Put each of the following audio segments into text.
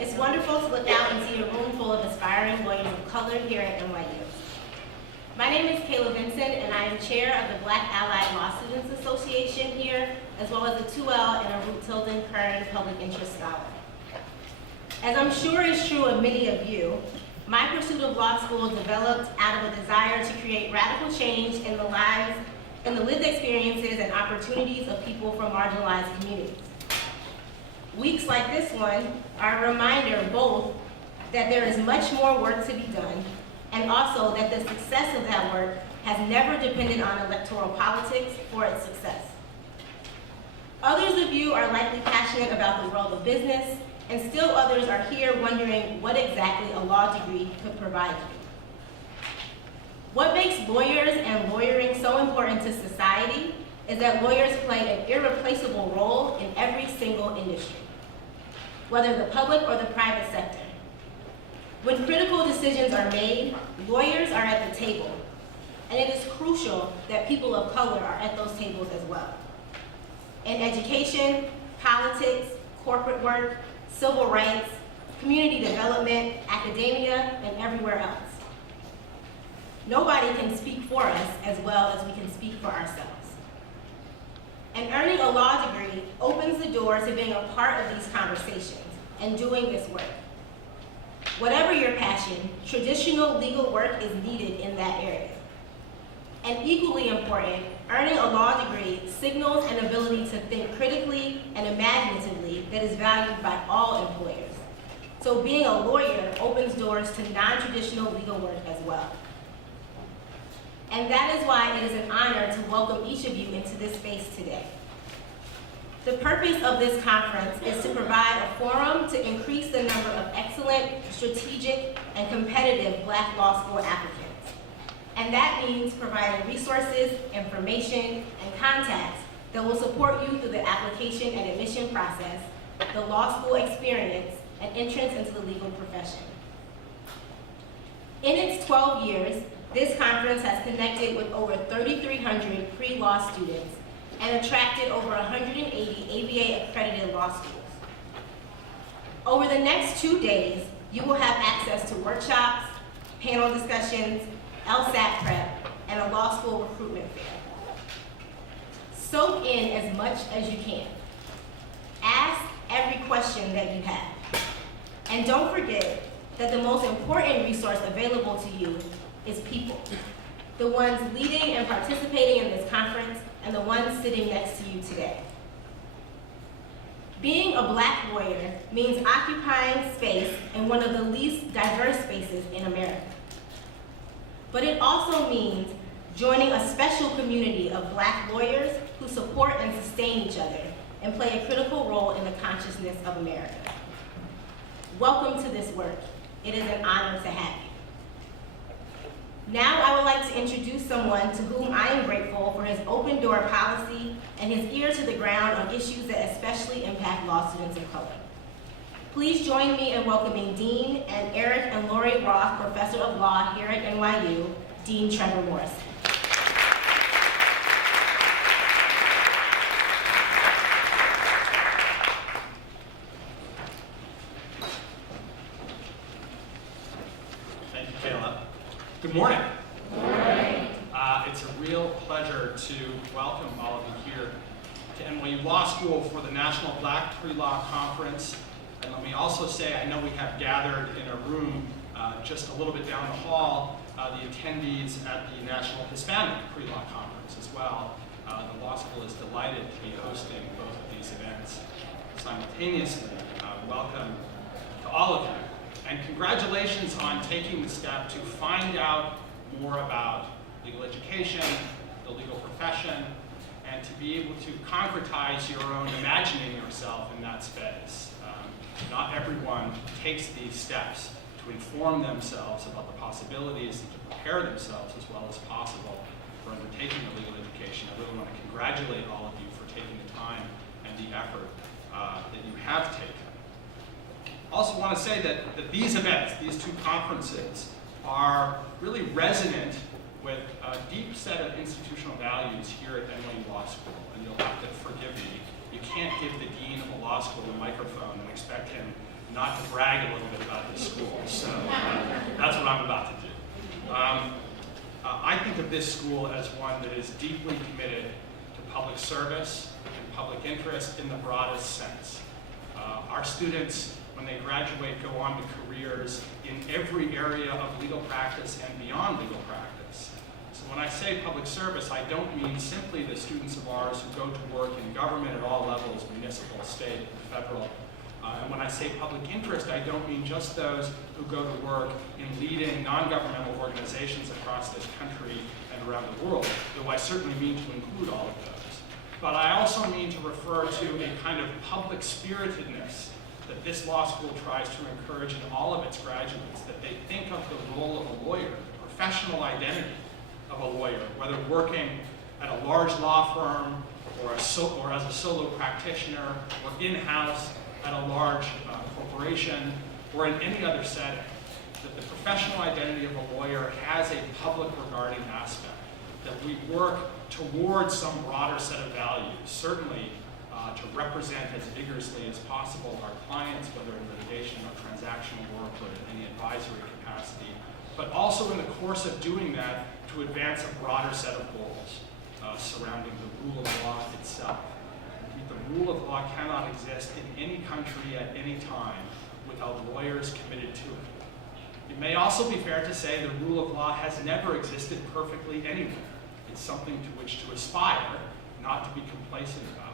It's wonderful to look out and see a room full of aspiring lawyers of color here at NYU. My name is Kayla Vincent, and I am chair of the Black Allied Law Students Association here, as well as a 2L and a Ruth Tilden Kern Public Interest Scholar. As I'm sure is true of many of you, my pursuit of law school developed out of a desire to create radical change in the lives and the lived experiences and opportunities of people from marginalized communities. Weeks like this one are a reminder both that there is much more work to be done, and also that the success of that work has never depended on electoral politics for its success. Others of you are likely passionate about the world of business, and still others are here wondering what exactly a law degree could provide you. What makes lawyers and lawyering so important to society is that lawyers play an irreplaceable role in every single industry, whether the public or the private sector. When critical decisions are made, lawyers are at the table, and it is crucial that people of color are at those tables as well. In education, politics, corporate work, civil rights, community development, academia, and everywhere else. Nobody can speak for us as well as we can speak for ourselves. And earning a law degree opens the door to being a part of these conversations and doing this work. Whatever your passion, traditional legal work is needed in that area. And equally important, earning a law degree signals an ability to think critically and imaginatively that is valued by all employers. So being a lawyer opens doors to non-traditional legal work as well. And that is why it is an honor to welcome each of you into this space today. The purpose of this conference is to provide a forum to increase the number of excellent, strategic, and competitive Black law school applicants. And that means providing resources, information, and contacts that will support you through the application and admission process, the law school experience, and entrance into the legal profession. In its 12 years, this conference has connected with over 3,300 pre-law students and attracted over 180 ABA-accredited law schools. Over the next 2 days, you will have access to workshops, panel discussions, LSAT prep, and a law school recruitment fair. Soak in as much as you can. Ask every question that you have. And don't forget that the most important resource available to you is people. The ones leading and participating in this conference and the ones sitting next to you today. Being a Black lawyer means occupying space in one of the least diverse spaces in America. But it also means joining a special community of Black lawyers who support and sustain each other and play a critical role in the consciousness of America. Welcome to this work. It is an honor to have you. Now I would like to introduce someone to whom I am grateful for his open door policy and his ear to the ground on issues that especially impact law students of color. Please join me in welcoming Dean and Eric and Lori Roth, Professor of Law here at NYU, Dean Trevor Morrison. Thank you, Kayla. Good morning. Good morning. It's a real pleasure to welcome all of you here to NYU Law School for the National Black Pre-Law Conference. And let me also say, I know we have gathered in a room just a little bit down the hall, the attendees at the National Hispanic Pre-Law Conference as well. The law school is delighted to be hosting both of these events simultaneously. Welcome to all of you. And congratulations on taking the step to find out more about legal education, the legal profession, and to be able to concretize your own imagining yourself in that space. Not everyone takes these steps to inform themselves about the possibilities and to prepare themselves as well as possible for undertaking a legal education. I really want to congratulate all of you for taking the time and the effort that you have taken. Also want to say that these events, these two conferences, are really resonant with a deep set of institutional values here at NYU Law School, and you'll have to forgive me. You can't give the dean of a law school a microphone and expect him not to brag a little bit about this school. So that's what I'm about to do. I think of this school as one that is deeply committed to public service and public interest in the broadest sense. Our students, when they graduate, go on to careers in every area of legal practice and beyond legal practice. So when I say public service, I don't mean simply the students of ours who go to work in government at all levels, municipal, state, federal. And when I say public interest, I don't mean just those who go to work in leading non-governmental organizations across this country and around the world, though I certainly mean to include all of those. But I also mean to refer to a kind of public spiritedness that this law school tries to encourage in all of its graduates, that they think of the role of a lawyer, the professional identity of a lawyer, whether working at a large law firm or as a solo practitioner or in-house at a large corporation or in any other setting, that the professional identity of a lawyer has a public regarding aspect, that we work towards some broader set of values, certainly to represent as vigorously as possible our clients, whether in litigation or transactional work or in any advisory capacity, but also in the course of doing that to advance a broader set of goals surrounding the rule of law itself. The rule of law cannot exist in any country at any time without lawyers committed to it. It may also be fair to say the rule of law has never existed perfectly anywhere. It's something to which to aspire, not to be complacent about.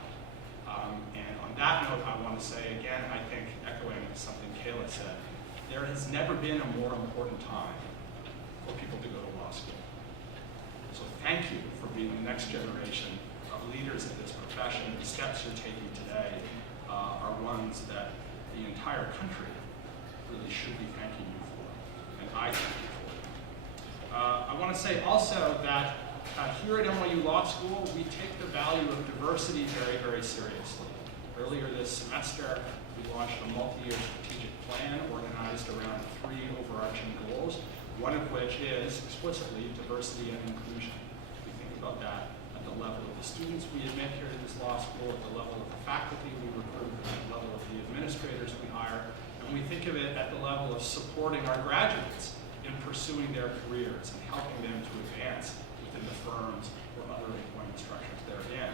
And on that note, I want to say again, I think, echoing something Kayla said, there has never been a more important time for people to go to law school. So thank you for being the next generation of leaders in this profession. The steps you're taking today are ones that the entire country really should be thanking you for, and I thank you for it. I want to say also that here at NYU Law School, we take the value of diversity very, very seriously. Earlier this semester, we launched a multi-year strategic plan organized around 3 overarching goals, one of which is explicitly diversity and inclusion. We think about that at the level of the students we admit here to this law school, at the level of the faculty we recruit, at the level of the administrators we hire, and we think of it at the level of supporting our graduates in pursuing their careers and helping them to advance within the firms or other employment structures they're in.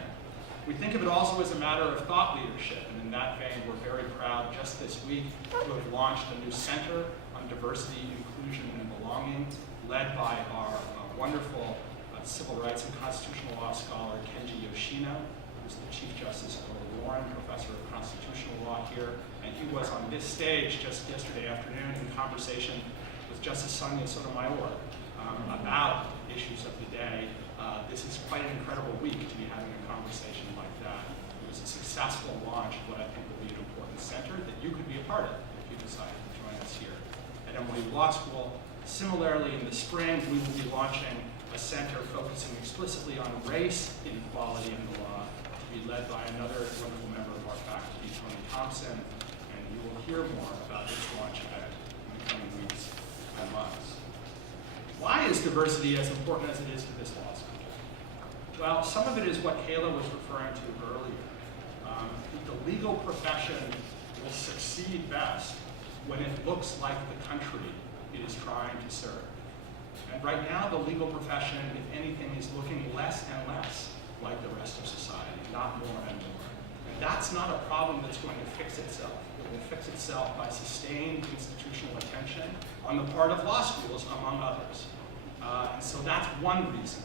We think of it also as a matter of thought leadership, and in that vein, we're very proud just this week to have launched a new center on diversity, inclusion, and belonging, led by our wonderful civil rights and constitutional law scholar, Kenji Yoshino, who's the Chief Justice of Warren, Professor of Constitutional Law here, and he was on this stage just yesterday afternoon in conversation with Justice Sonia Sotomayor about issues of the day. This is quite an incredible week to be having a conversation like that. It was a successful launch of what I think will be an important center that you could be a part of if you decide to join us here at NYU Law School. Similarly, in the spring, we will be launching a center focusing explicitly on race inequality in the law, to be led by another wonderful member of our faculty, Tony Thompson, and you will hear more about this launch event in the coming weeks and months. Why is diversity as important as it is to this law school? Well, some of it is what Kayla was referring to earlier. The legal profession will succeed best when it looks like the country it is trying to serve. And right now, the legal profession, if anything, is looking less and less like the rest of society, not more and more. And that's not a problem that's going to fix itself. It will fix itself by sustained institutional attention on the part of law schools, among others. And so that's one reason.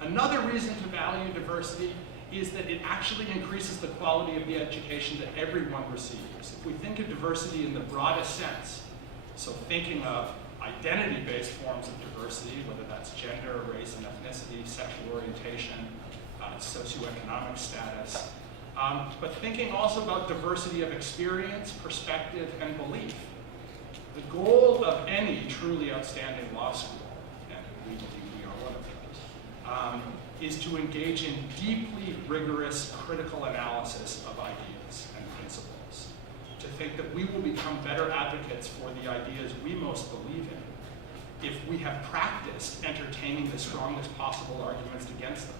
Another reason to value diversity is that it actually increases the quality of the education that everyone receives. If we think of diversity in the broadest sense, so thinking of identity-based forms of diversity, whether that's gender, race and ethnicity, sexual orientation, socioeconomic status, but thinking also about diversity of experience, perspective, and belief. The goal of any truly outstanding law school, and we believe we are one of those, is to engage in deeply rigorous critical analysis of ideas and principles, to think that we will become better advocates for the ideas we most believe in if we have practiced entertaining the strongest possible arguments against them,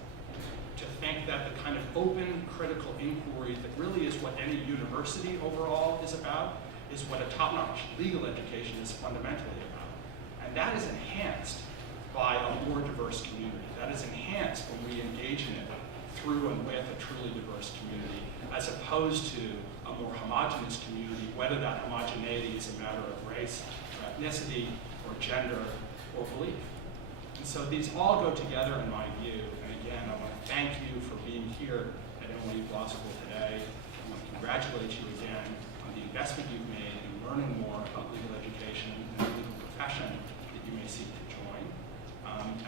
to think that the kind of open critical inquiry that really is what any university overall is about is what a top-notch legal education is fundamentally about. And that is enhanced by a more diverse community. That is enhanced when we engage in it through and with a truly diverse community, as opposed to a more homogeneous community, whether that homogeneity is a matter of race, or ethnicity, or gender, or belief. And so these all go together in my view. And again, I want to thank you for being here at NYU Law School today. I want to congratulate you again on the investment you've made in learning more about legal education and the legal profession that you may seek to join.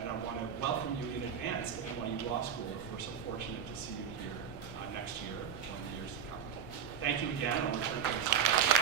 And I want to welcome you in advance to NYU Law School if we're so fortunate to see you here next year or in the years to come. Thank you again. I'll return to this.